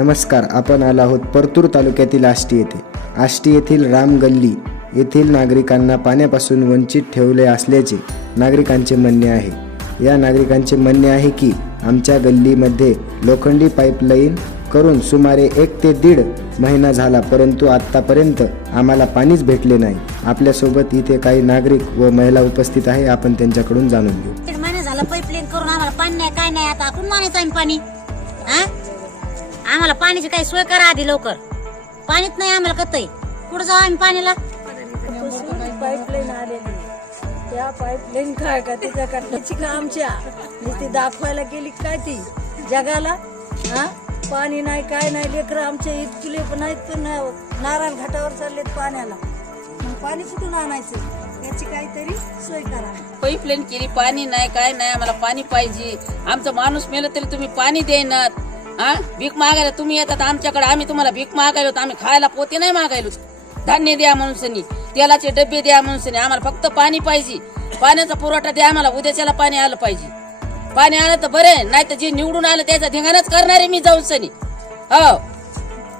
नमस्कार आपण आलो आहोत परतूर तालुक्यातील आष्टी येथे. आष्टी येथील राम गल्ली येथील नागरिकांना पाण्यापासून वंचित ठेवले असल्याचे नागरिकांचे म्हणणे आहे. या नागरिकांचे म्हणणे आहे की आमच्या गल्लीमध्ये लोखंडी पाईपलाईन करून सुमारे एक ते दीड महिना झाला परंतु आत्तापर्यंत आम्हाला पाणीच भेटले नाही. आपल्यासोबत इथे काही नागरिक व महिला उपस्थित आहे आपण त्यांच्याकडून जाणून घेऊ. दीड महिना झाला पाईपलाईन करून आम्हाला पाणी नाही काय नाही आता? कुठून आणायचं आम्ही पाणी? हा आम्हाला पाण्याची काही सोय करा आधी लवकर. पाणीच नाही आम्हाला कतय. कुठं जाऊ आम्ही पाण्याला? पाईपलाईन आलेली त्या पाईपलाईन काय का तिच्या काढण्याची का आमच्या ती दाखवायला गेली काय ती जगाला हा पाणी नाही काय नाही लेकर आमच्या इतकुले पण नाहीत पण नारायण घाटावर चाललेत पाण्याला मग पाणी कुठून आणायचं याची काहीतरी सोय करा पाईपलाईन केली पाणी नाही काय नाही आम्हाला पाणी पाहिजे. आमचा माणूस मेलं तरी तुम्ही पाणी देणार. हा? भीक मागायला तुम्ही येतात आमच्याकडे आम्ही तुम्हाला भीक मागायलो आम्ही खायला पोते नाही मागायलो धान्य द्या मनुष्यांनी तेलाचे डबे द्या माणसांनी आम्हाला फक्त पाणी पाहिजे. पाण्याचा पुरवठा द्या आम्हाला उद्याच्याला पाणी आलं पाहिजे. पाणी आलं तर बरं नाही तर जे निवडून आलं त्याचा धिंगाणाच करणार आहे मी जाऊन सनी. हो.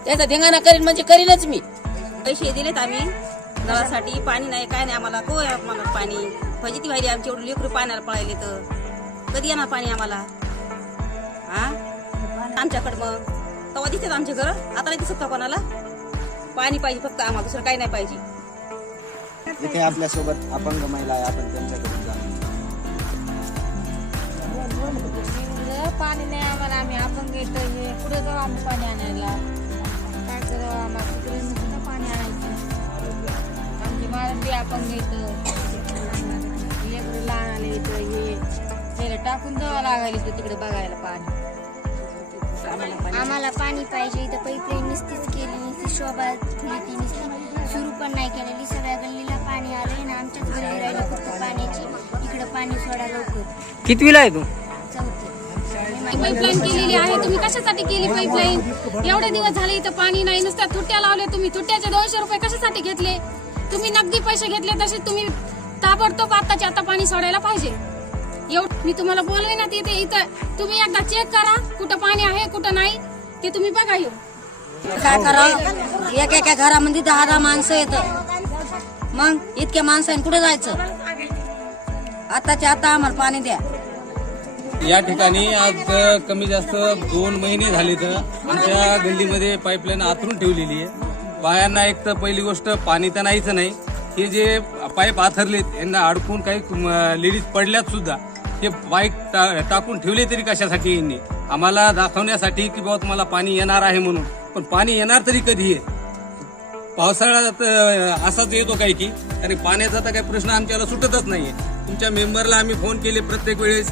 त्याचा धिंगाणा करीन म्हणजे करीनच मी. पैसे दिलेत आम्ही. नळासाठी पाणी नाही काय नाही आम्हाला तो आम्हाला पाणी? फजिती व्हायली आमची एवढी लेकरू पाण्याला पळायले तर. कधी येणार पाणी आम्हाला? हा? आमच्याकडं मग. तेव्हा दिसतात आमचे घर? आता नाही दिसत का कोणाला? पाणी पाहिजे फक्त आम्हाला दुसरं काही नाही पाहिजे. इथे आपल्यासोबत अपंग महिला आहे आपण त्यांच्याकडून जाणून. पाणी नाही आम्हाला आम्ही आपण घेतो हे. पुढे जाऊ आम्ही पाणी आणायला? काय करावं आम्हाला? तिकडे पाणी आणायचं आमची मारण बी आपण घेतो लेकरं लहान आले इथं हे. त्याला टाकून जावं लागायला तिकडे बघायला पाणी. आम्हाला पाणी पाहिजे इथं पाईपलाईन नुसतीच केली नुसती शोभा खुली ती नुसती. सुरू पण नाही केलेली सगळ्या गल्लीला पाणी आलंय ना आमच्याच गल्ली राहिली फक्त पाण्याची. इकडे पाणी सोडा लवकर. कितवीला आहे तू? चौथी. पाईपलाईन केलेली आहे. तुम्ही कशासाठी केली पाईपलाईन एवढे दिवस झाले इथं पाणी नाही नुसत्या तुट्या लावले तुम्ही. तुट्याचे दोनशे रुपये कशासाठी घेतले? तुम्ही नगदी पैसे घेतले तसे तुम्ही ताबडतोब आताच्या आता पाणी सोडायला पाहिजे. एवढं मी तुम्हाला बोलले ना तिथे इथं तुम्ही एकदा चेक करा कुठं पाणी आहे कुठं नाही ते तुम्ही बघा येऊ काय करावं एका एका घरामध्ये दहा दहा माणसं येत. मग इतक्या माणसांनी कुठे जायचं? आताच्या आता आम्हाला पाणी द्या. या ठिकाणी आज कमी जास्त दोन महिने झाले तर आमच्या गल्लीमध्ये पाईपलाईन आतरून ठेवलेली आहे. बायांना एक तर पहिली गोष्ट पाणी तर नाहीच नाही. हे जे पाईप आथरलेत यांना अडकून काही लेडीज पडल्यात सुद्धा. हे बाईक टा- टाकून ठेवले तरी कशासाठी यांनी? आम्हाला दाखवण्यासाठी की बाबा तुम्हाला पाणी येणार आहे म्हणून. पण पाणी येणार तरी कधी आहे? पावसाळ्यात असाच येतो काय की आणि पाण्याचा तर काही प्रश्न आमच्याला सुटतच नाहीये. तुमच्या मेंबरला आम्ही फोन केले प्रत्येक वेळेस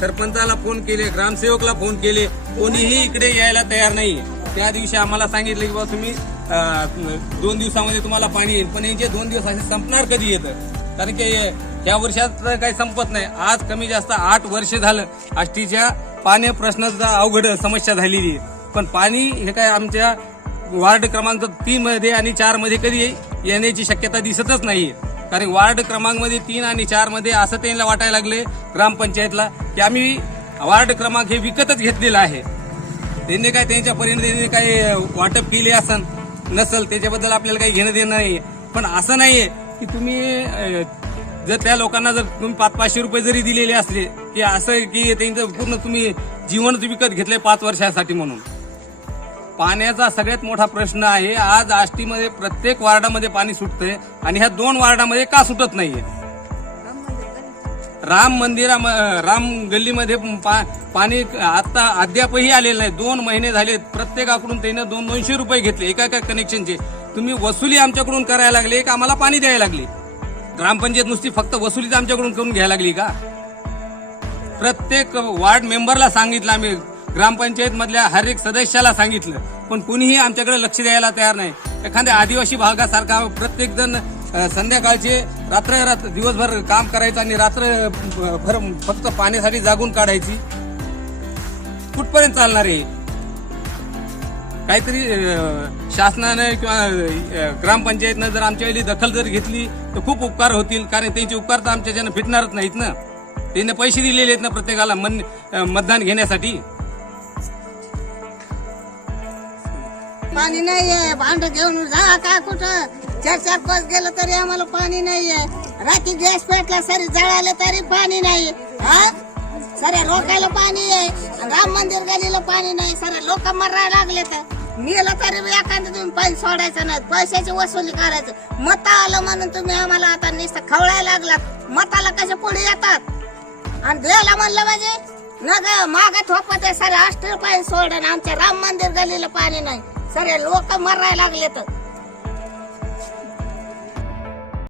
सरपंचाला फोन केले ग्रामसेवकला फोन केले. कोणीही इकडे यायला तयार नाहीये. त्या दिवशी आम्हाला सांगितलं की बाबा तुम्ही दोन दिवसामध्ये तुम्हाला पाणी येईल. पण यांचे दोन दिवस असे संपणार कधी येतं? कारण की या वर्षात तर काही संपत नाही. आज कमी जास्त आठ वर्ष झालं. आष्टीच्या पाणी प्रश्नाचा अवघड समस्या झालेली आहे. पण पाणी हे काय आमच्या वार्ड क्रमांक तीन मध्ये आणि चारमध्ये कधी येण्याची शक्यता दिसतच नाही कारण वार्ड क्रमांकमध्ये तीन आणि चारमध्ये असं त्यांना वाटायला लागले ग्रामपंचायतला की आम्ही वार्ड क्रमांक हे विकतच घेतलेला आहे. त्यांनी काय त्यांच्या त्यांनी काही वाटप केले असन नसल त्याच्याबद्दल आपल्याला काही घेणं देणं नाही पण असं नाहीये की तुम्ही जर त्या लोकांना जर तुम्ही पाच पाचशे रुपये जरी दिलेले असले की असं की त्यांचं पूर्ण तुम्ही जीवन विकत घेतलंय पाच वर्षासाठी म्हणून. पाण्याचा सगळ्यात मोठा प्रश्न आहे आज आष्टीमध्ये प्रत्येक वार्डामध्ये पाणी सुटतंय आणि ह्या दोन वार्डामध्ये का सुटत नाहीये? राम मंदिरा राम गल्लीमध्ये पा- पाणी आता अद्यापही आलेलं नाही. दोन महिने झाले प्रत्येकाकडून त्यानं दोन दोनशे रुपये घेतले एका एका कनेक्शनचे तुम्ही वसुली आमच्याकडून करायला लागले का आम्हाला पाणी द्यायला लागले. ग्रामपंचायत नुसती फक्त वसुलीच आमच्याकडून करून घ्यायला लागली का? प्रत्येक वार्ड मेंबरला सांगितलं आम्ही. ग्रामपंचायत मधल्या हर एक सदस्याला सांगितलं. पण कुणीही आमच्याकडे लक्ष द्यायला तयार नाही. एखाद्या आदिवासी भागासारखा प्रत्येक जण संध्याकाळचे रात्र रात्र दिवसभर काम करायचं आणि रात्र भर फक्त पाण्यासाठी जागून काढायची. कुठपर्यंत चालणार आहे काहीतरी शासनानं किंवा ग्रामपंचायतनं जर आमच्यावेळी दखल जर घेतली तर खूप उपकार होतील. कारण त्यांचे उपकार तर आमच्याच्यानं फिटणारच नाहीत ना. त्यांनी पैसे दिलेले आहेत ना प्रत्येकाला मन मतदान घेण्यासाठी. पाणी नाहीये. भांड घेऊन जा का कुठं? चार चार पाच गेलं तरी आम्हाला पाणी नाहीये. रात्री गॅस पेटला सरी जळाले तरी पाणी नाही. हा? सरे रोखायला पाणी आहे. राम मंदिर गेलेलं पाणी नाही. सर लोक मरायला लागले तर मेलं तरी बी एखादं तुम्ही पैसे सोडायचं नाही पैशाची वसुली करायचं. मत आलं म्हणून तुम्ही आम्हाला आता नुसतं खवळायला लागलात. मताला कसे पुढे येतात? आणि द्यायला म्हणलं म्हणजे न ग माग थोपत आहे. सर अष्ट पाणी सोडा आमच्या राम मंदिर गलीला पाणी नाही. सर लोक मरायला लागले तर